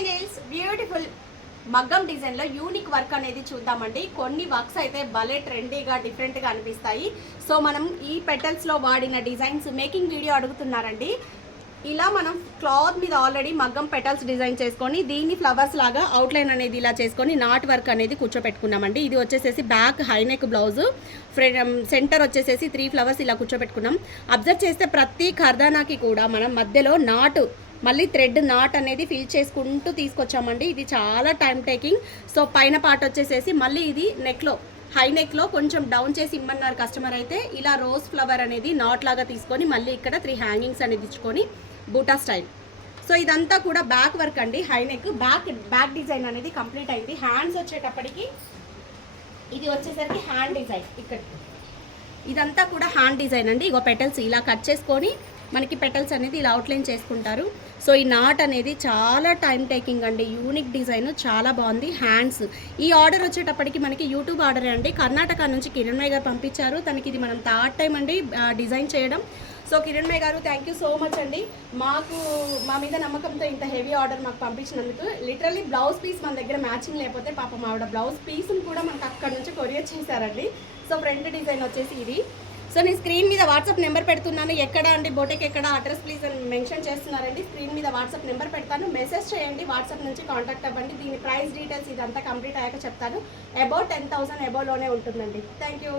Angels beautiful మగ్గం డిజైన్లో unique work అనేది చూద్దామండి. కొన్ని వర్క్స్ అయితే భలే ట్రెండీగా డిఫరెంట్గా అనిపిస్తాయి. సో మనం ఈ పెటల్స్లో వాడిన డిజైన్స్ మేకింగ్ వీడియో అడుగుతున్నారండి. ఇలా మనం క్లాత్ మీద ఆల్రెడీ మగ్గం పెటల్స్ డిజైన్ చేసుకొని దీన్ని ఫ్లవర్స్ లాగా అవుట్లైన్ అనేది ఇలా చేసుకొని నాట్ వర్క్ అనేది కూర్చోపెట్టుకున్నామండి. ఇది వచ్చేసేసి బ్యాక్ హైనెక్ బ్లౌజ్, సెంటర్ వచ్చేసేసి 3 ఫ్లవర్స్ ఇలా కూర్చోపెట్టుకున్నాం. అబ్జర్వ్ చేస్తే ప్రతి ఖర్దానాకి కూడా మనం మధ్యలో నాటు మళ్ళీ థ్రెడ్ నాట్ అనేది ఫిల్ చేసుకుంటూ తీసుకొచ్చామండి. ఇది చాలా టైం టేకింగ్. సో పైన పార్ట్ వచ్చేసేసి మళ్ళీ ఇది నెక్లో హై నెక్లో కొంచెం డౌన్ చేసి ఇమ్మన్నారు కస్టమర్. అయితే ఇలా రోజ్ ఫ్లవర్ అనేది నాట్ లాగా తీసుకొని మళ్ళీ ఇక్కడ 3 హ్యాంగింగ్స్ అనేది ఇచ్చుకొని బూటా స్టైల్. సో ఇదంతా కూడా బ్యాక్ వర్క్ అండి. హై నెక్ బ్యాక్ డిజైన్ అనేది కంప్లీట్ అయింది. హ్యాండ్స్ వచ్చేటప్పటికి ఇది వచ్చేసరికి హ్యాండ్ డిజైన్. ఇక్కడ ఇదంతా కూడా హ్యాండ్ డిజైన్ అండి. ఇగో పెటల్స్ ఇలా కట్ చేసుకొని మనకి పెటల్స్ అనేది ఇలా అవుట్లైన్ చేసుకుంటారు. సో ఈ నాట్ అనేది చాలా టైం టేకింగ్ అండి. యూనిక్ డిజైన్ చాలా బాగుంది. హ్యాండ్స్ ఈ ఆర్డర్ వచ్చేటప్పటికి మనకి యూట్యూబ్ ఆర్డరే అండి. కర్ణాటక నుంచి కిరణ్మయ్య గారు పంపించారు. తనకి ఇది మనం థర్డ్ టైం అండి డిజైన్ చేయడం. సో కిరణ్మయ్య గారు థ్యాంక్ యూ సో మచ్ అండి. మా మీద నమ్మకంతో ఇంత హెవీ ఆర్డర్ మాకు పంపించినందుకు. లిటరల్లీ బ్లౌజ్ పీస్ మన దగ్గర మ్యాచింగ్ లేకపోతే పాపం ఆవిడ బ్లౌజ్ పీస్ని కూడా మనకు అక్కడ నుంచి కొరియర్ చేశారండి. సో ఫ్రంట్ డిజైన్ వచ్చేసి ఇది. సో నేను స్క్రీన్ మీద వాట్సాప్ నెంబర్ పెడుతున్నాను. ఎక్కడ అండి బొటెక్ ఎక్కడ అడ్రస్ ప్లీజ్ అని మెన్షన్ చేస్తున్నారండి. స్క్రీన్ మీద వాట్సాప్ నెంబర్ పెడతాను, మెసేజ్ చేయండి. వాట్సాప్ నుంచి కాంటాక్ట్ అవ్వండి. దీని ప్రైస్ డీటెయిల్స్ ఇదంతా కంప్లీట్ అయ్యాక చెప్తాను. అబౌట్ 10,000 అబౌవ్లోనే ఉంటుందండి. Thank you.